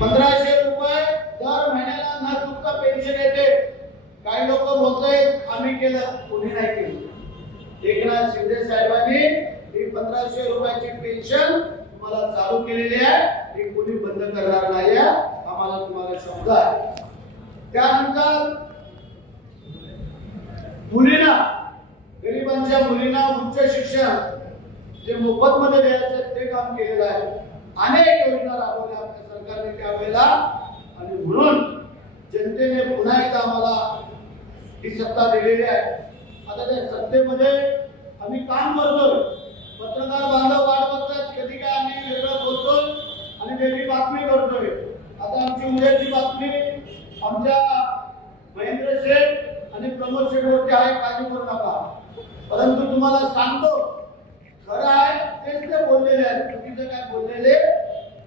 1500 रुपये दर महिन्याला न चुकता पेन्शन येते। काही लोक बोलतायत आम्ही केलं, कोणी नाही केलं। एकनाथ शिंदे साहेबांनी ही 1500 रुपयाची पेन्शन तुम्हाला चालू केलेली आहे, ही कोणी बंद करणार नाही, आम्हाला तुम्हाला शब्द आहे। त्यानंतर मुलींना, गरिबांच्या मुलींना उच्च शिक्षण जे मोफत मध्ये द्यायचं ते काम केलेलं आहे। अनेक योजना राबवल्या आपल्या सरकारने त्यावेळेला, आणि म्हणून जनतेने पुन्हा एकदा आम्हाला ही सत्ता दिलेली आहे। आता त्या सत्तेमध्ये आम्ही काम करतोय, पत्रकार बांधव वाट बघतात कधी काय आम्ही वेगळं बोलतोय आणि वेगळी बातमी करतोय। आता आमची उद्याची बातमी आमच्या महेंद्र शेठ आणि प्रमोद शेठ वरती आहे, काळजी करू नका। परंतु तुम्हाला सांगतो खरं आहे तेच ते बोललेले आहेत, चुकीचं काय बोललेले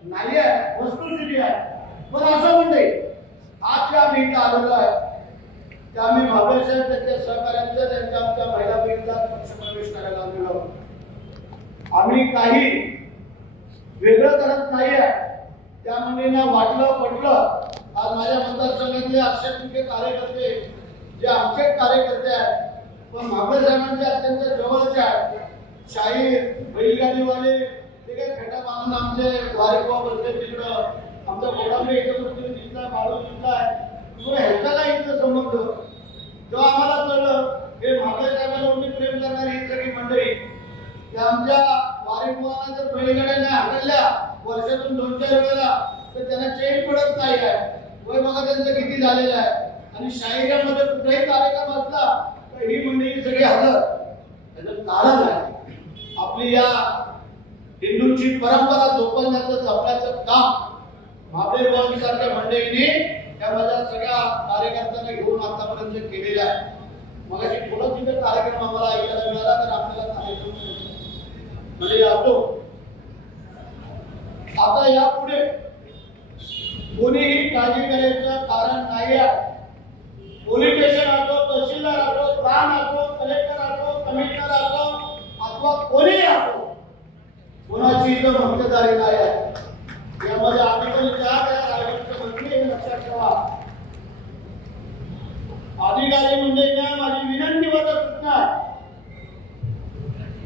नाही आहे, वस्तुस्थिती आहे। पण असं म्हणते आज ज्या भेट आलेलो आहे त्या आम्ही महाबळेश्वर त्याच्या सहकार्यांचं त्यांच्या आमच्या महिला बहिणीचा पक्ष प्रवेश करायला आलेलो। आम्ही काही वेगळं करत नाही आहे, त्या मुलींना वाटलं पटलं। आज माझ्या मतदारसंघातले 800 कार्यकर्ते जे आमचे कार्यकर्ते आहेत, पण महाबळेश्वरांचे अत्यंत जवळचे आहेत। शाहीर बैलगाडीवाले ते काय फेटा बांधून आमचे वारेगाव बसले तिकडं, आमच्या कोडांबे इथं दिसलाय, बाळू दिसलाय, तुला ह्याचा काय इथं संबंध? जेव्हा आम्हाला कळलं हे महाबळेश्वराला प्रेम करणारी ही सगळी मंडळी त्या आमच्या वारेगावाला जर बैलगाड्याने हाकलल्या वर्षातून 2-4 वेळेला तर त्यांना चैन पडत नाही आहे। वय बघा त्यांचं किती झालेलं आहे, आणि शाहिरामध्ये कुठलाही कार्यक्रम असला तर ही मंडळी सगळी हजर। त्याचं कारण आहे आपली या हिंदूंची परंपरा जोपासण्याचं जपण्याचं काम महाबळेश्वर सारख्या मंडळींनी त्या माझ्या सगळ्या कार्यकर्त्यांना घेऊन आतापर्यंत केलेलं आहे। मगाशी थोडं तिथे कार्यक्रम आम्हाला ऐकायला मिळाला, तर आपल्याला कार्यक्रम म्हणजे असो। आता यापुढे कोणीही काळजी करायचं कारण नाही आहे। पोलीस स्टेशन असो, तहसीलदार असो, प्राण असो, कलेक्टर असो, कमिशनर असो अथवा कोणीही असो, कोणाची इथं मक्तेदारी नाही आहे। यामध्ये आम्ही पण रायगडचे मंत्री हे लक्षात ठेवा। अधिकारी मंडळींना माझी विनंती व सूचना,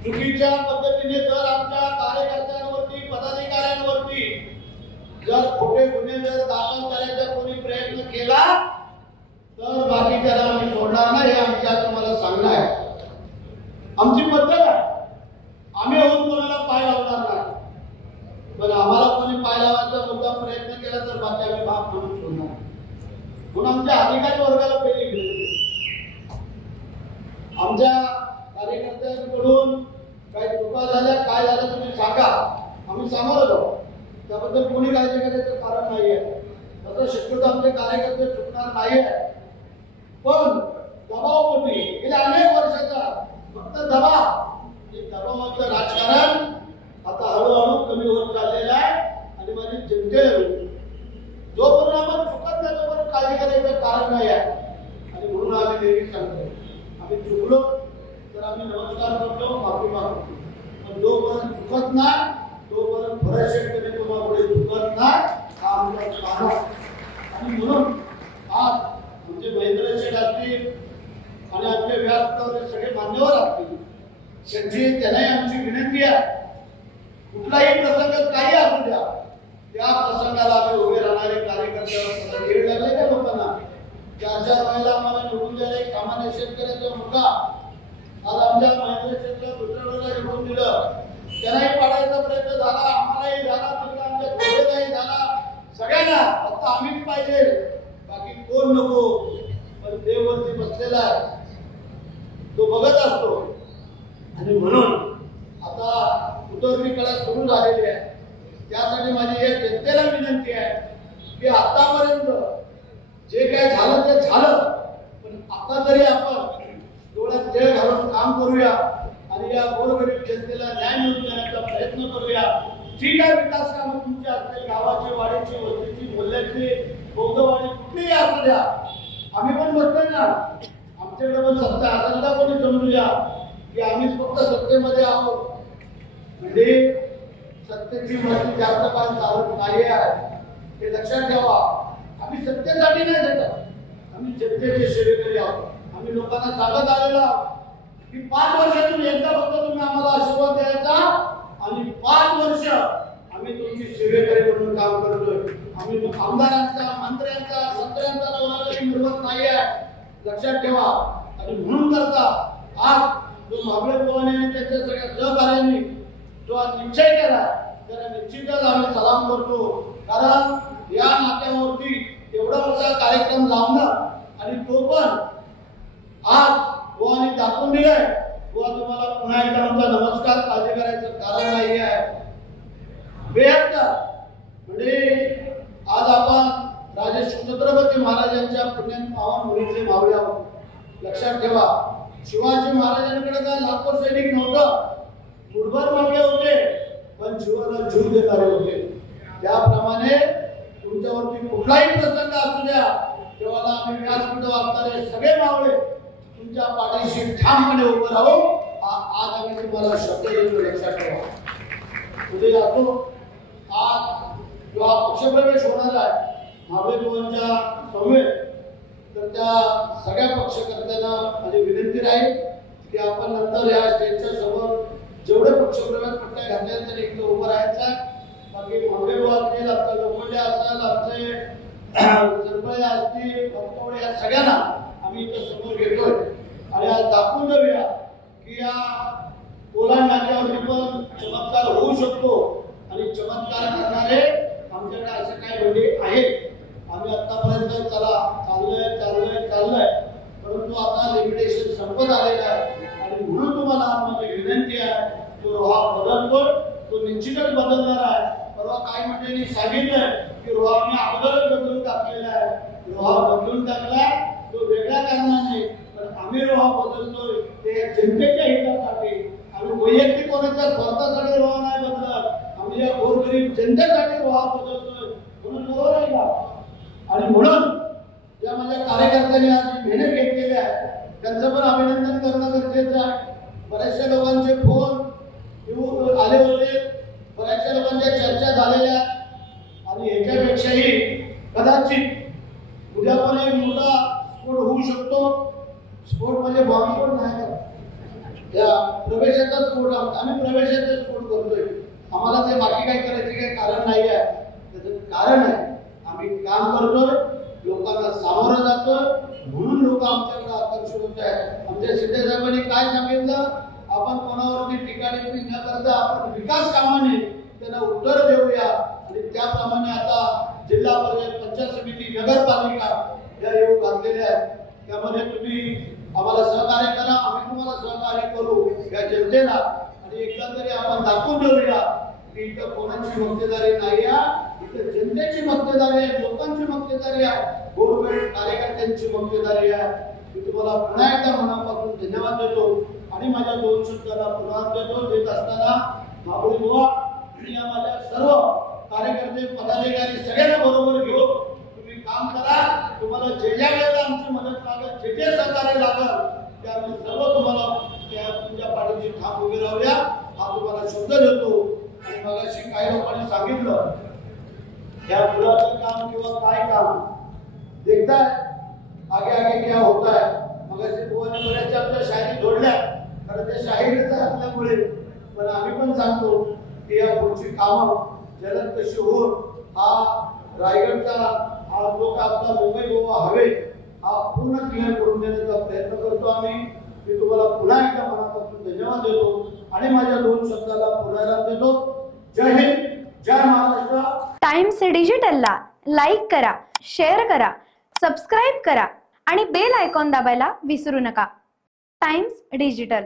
चुकीच्या पद्धतीने जर आमच्या कार्यकर्त्यांवरती, पदाधिकाऱ्यांवरती जर खोटे गुन्हे जर दाखल करायचा कोणी प्रयत्न केला तर बाकीच्याला आम्ही सोडणार नाही, हे आमच्या तुम्हाला सांगणं आहे। आमची पद्धत आहे, आम्ही होऊन कोणाला पाय लावणार नाही, पण आम्हाला कोणी पाय लावायचा मुद्दा प्रयत्न केला तर बाकी आम्ही भाग म्हणून सोडणार। म्हणून आमच्या अधिकारी वर्गाला पहिली विनंती, आमच्या कार्यकर्त्यांकडून काही चुका झाल्या, काय झालं तुम्ही सांगा, आम्ही सामोरं जाऊ, त्याबद्दल कोणी काळजी करायचं कारण नाही आहे। तसं शक्यतो आमचे कार्यकर्ते चुकणार नाही आहे, पण दबावपोटी गेल्या अनेक वर्षाचा फक्त दबावाचं राजकारण आता हळूहळू कमी होत चाललेलं आहे। आणि माझी जनतेला जोपर्यंत आपण चुकत नाही तोपर्यंत काळजी करायचं कारण नाही आहे। आणि म्हणून आम्ही नेहमी सांगतो आम्ही चुकलो तर आम्ही नमस्कार करतो, माफी मागतो, पण जोपर्यंत चुकत नाही तोपर्यंत भरतशेठ तुम्हाला चुकत नाही, हा आमचा साधा। आणि म्हणून आज आमचे महेंद्र शेठ असतील आणि आमचे व्यासपीठावरील सगळे मान्यवर असतील, शेठजी त्यांनाही आमची विनंती आहे, कुठलाही प्रसंग काही असू द्या त्या प्रसंगाला आम्ही उभे राहणारे कार्यकर्त्यांना वेळ लागले त्या लोकांना 4-4 वेळेला आम्हाला निवडून द्यायला एक सामान्य शेतकऱ्याचा मुलगा आज आमच्या महेंद्र शेठला दुसऱ्या वेळेला निवडून दिलं, त्यांनाही पाडायचा प्रयत्न झाला, आम्हालाही झाला, तिकडे आमच्या थोडेलाही झाला, सगळ्यांना फक्त आम्हीच पाहिजे, बाकी कोण नको। पण देववरती बसलेला आहे तो बघत असतो, आणि म्हणून आता उतरणी कळा सुरू झालेली आहे। त्यासाठी माझी या जनतेला विनंती आहे की आतापर्यंत जे काय झालं ते झालं, पण आता तरी आपण डोळ्यात तेल घालून काम करूया आणि या गोरगरीब जनतेला न्याय मिळवून देण्याचा प्रयत्न करूया। ठीक आहे, विकास कामं तुमची असतील, गावाची, वाडीची, वस्तीची, मोहल्ल्याची, बौद्धवाडी कुठलीही असू द्या, आम्ही पण बसतोय ना, आमच्याकडे पण सत्ता असेल तर कोणी समजू द्या की आम्हीच फक्त सत्तेमध्ये आहोत, म्हणजे सत्तेची मस्ती जास्त काळ चालत नाही आहे। हे लक्षात ठेवा. आम्ही सत्तेसाठी नाही जात, आम्ही जनतेचे सेवेकरी आहोत. आम्ही लोकांना सांगत आलेलो आहोत की 5 वर्षातून एकदा फक्त तुम्ही आम्हाला आशीर्वाद द्यायचा आणि 5 वर्ष आम्ही तुमची सेवेकरी म्हणून काम करतोय. आम्ही आमदारांचा, मंत्र्यांचा, संत्र्यांचा कोणालाही मिळवत नाही आहे, लक्षात ठेवा. आणि म्हणून करता आज जो महाबळे बुवाने आणि त्यांच्या सगळ्या सहकार्यांनी जो आज निश्चय केला त्याला निश्चितच आम्ही सलाम करतो. कारण या नात्यावरती एवढा मोठा कार्यक्रम लावणं आणि तो पण आज बुवाने दाखवून दिलाय. बुवा तुम्हाला पुन्हा एकदा आमचा नमस्कार काळजी करायचं कारण नाही आहे. बेहत्तर म्हणजे आज आपण राजे छत्रपती महाराजांच्या पुण्य पावन भूमीतले मावळे आहोत. लक्षात ठेवा, शिवाजी महाराजांकडे काय लाखो सैनिक नव्हतं, मुठभर मावळे होते, पण जीवाला जीव देणारे होते. त्याप्रमाणे तुमच्यावरती कुठलाही प्रसंग असू द्या तेव्हा आम्ही व्यासपीठ वाचणारे सगळे मावळे तुमच्या पाठीशी ठामपणे उभं राहू. आज आम्ही तुम्हाला शब्द देतो, लक्षात ठेवा. उद्या असो आज जेव्हा पक्षप्रवेश होणार आहे महाबळे बुवांच्या समवेत, तर त्या सगळ्या पक्षकर्त्यांना माझी विनंती राहील की आपण नंतर या स्टेजच्या समोर जेवढे पक्षप्रवेश पट्ट्या घातल्या तरी इकडे उभं राहायचं. बाकी महाबळे बुवा असतील, आपले लोखंडे असाल, आपले सरपळे असतील, भक्तवडे, या सगळ्यांना आम्ही इथं समोर घेतोय आणि आज दाखवून देऊया की या कोलाड नाक्यावरती पण चमत्कार होऊ शकतो आणि चमत्कार करणारे आमच्याकडे असे काही मंडळी आहेत. आम्ही आतापर्यंत चाललोय, परंतु आता लिमिटेशन संपत आलेलं आहे आणि म्हणून तुम्हाला माझी विनंती आहे, तो रोहा बदलतो, तो निश्चितच बदलणार आहे. परवा काही मंडळींनी सांगितलं की रोहा आम्ही अगोदरच बदलून टाकलेला आहे. रोहा बदलून टाकला तो वेगळ्या कारणाने, पण आम्ही रोहा बदलतोय ते जनतेच्या हितासाठी. आम्ही वैयक्तिक कोणाच्या स्वार्थासाठी रोहा नाही बदलत, आम्ही या गोरगरीब जनतेसाठी रोहा बदलतोय. म्हणून बरोबर आहे का? आणि म्हणून ज्या माझ्या कार्यकर्त्यांनी आज मेहनत घेतलेली आहे त्यांचं पण अभिनंदन करणं गरजेचं आहे. बऱ्याचशा लोकांचे फोन आले होते, बऱ्याचशा लोकांच्या चर्चा झालेल्या आणि याच्यापेक्षाही कदाचित उद्या पण एक मोठा स्फोट होऊ शकतो. स्फोट म्हणजे बॉम्बस्फोट नाही, त्या प्रवेशाचा स्फोट. आम्ही प्रवेशाचा स्फोट करतोय, आम्हाला ते बाकी काही करायचे काही कारण नाही आहे. त्याचं कारण आहे आम्ही काम करतोय, लोकांना सामोरं जातोय, म्हणून लोक आमच्याकडे आकर्षित होत आहेत. आमच्या शिंदे साहेबांनी काय सांगितलं, आपण कोणावरती टीका टिप्पणी न करता आपण विकास कामाने त्यांना उत्तर देऊया. आणि त्याप्रमाणे आता जिल्हा परिषद, पंचायत समिती, नगरपालिका या येऊ घातलेल्या आहेत. त्यामध्ये तुम्ही आम्हाला सहकार्य करा, आम्ही तुम्हाला सहकार्य करू या जनतेला. आणि एकदा तरी आपण दाखवून देऊया की इथं कोणाची मक्तेदारी नाही आहे, इथं जनतेची मक्तेदारी आहे, लोकांची मक्तेदारी आहे, गव्हर्नमेंट कार्यकर्त्यांची मक्तेदारी आहे. मी तुम्हाला पुन्हा एकदा मनापासून धन्यवाद देतो आणि माझ्या 2 शब्दाला पुन्हा देतो. देत असताना महाबळे बुवा आणि या माझ्या सर्व कार्यकर्ते, पदाधिकारी सगळ्यांना बरोबर घेऊन तुम्ही काम करा. तुम्हाला जे ज्या वेळेला आमची मदत लागेल, जे जे सहकार्य लागेल ते आम्ही सर्व तुम्हाला त्या तुमच्या पाठीशी ठाम उभे राहूया हा तुम्हाला शब्द देतो. आणि मगाशी काही लोकांनी सांगितलं या पुलाचं काम किंवा काय काम देखताय आगे आगे क्या होता है. मगाशी बुवाने बऱ्याचशा आमच्या शाहिरी जोडल्या, कारण त्या शाहिरीचा असल्यामुळे. पण आम्ही पण सांगतो की या पुढची कामं जलद कशी होऊन हा रायगडचा हा जो का आपला मुंबई गोवा हवे हा पूर्ण क्लिअर करून देण्याचा प्रयत्न करतो आम्ही. मी तुम्हाला पुन्हा एकदा मनापासून धन्यवाद देतो आणि माझ्या 2 शब्दाला पुनरावृत्ती देतो. जय हिंद, जय महाराष्ट्र. टाइम्स डिजिटलला लाईक करा, शेअर करा, सबस्क्राईब करा आणि बेल आयकॉन दाबायला विसरू नका. Times digital.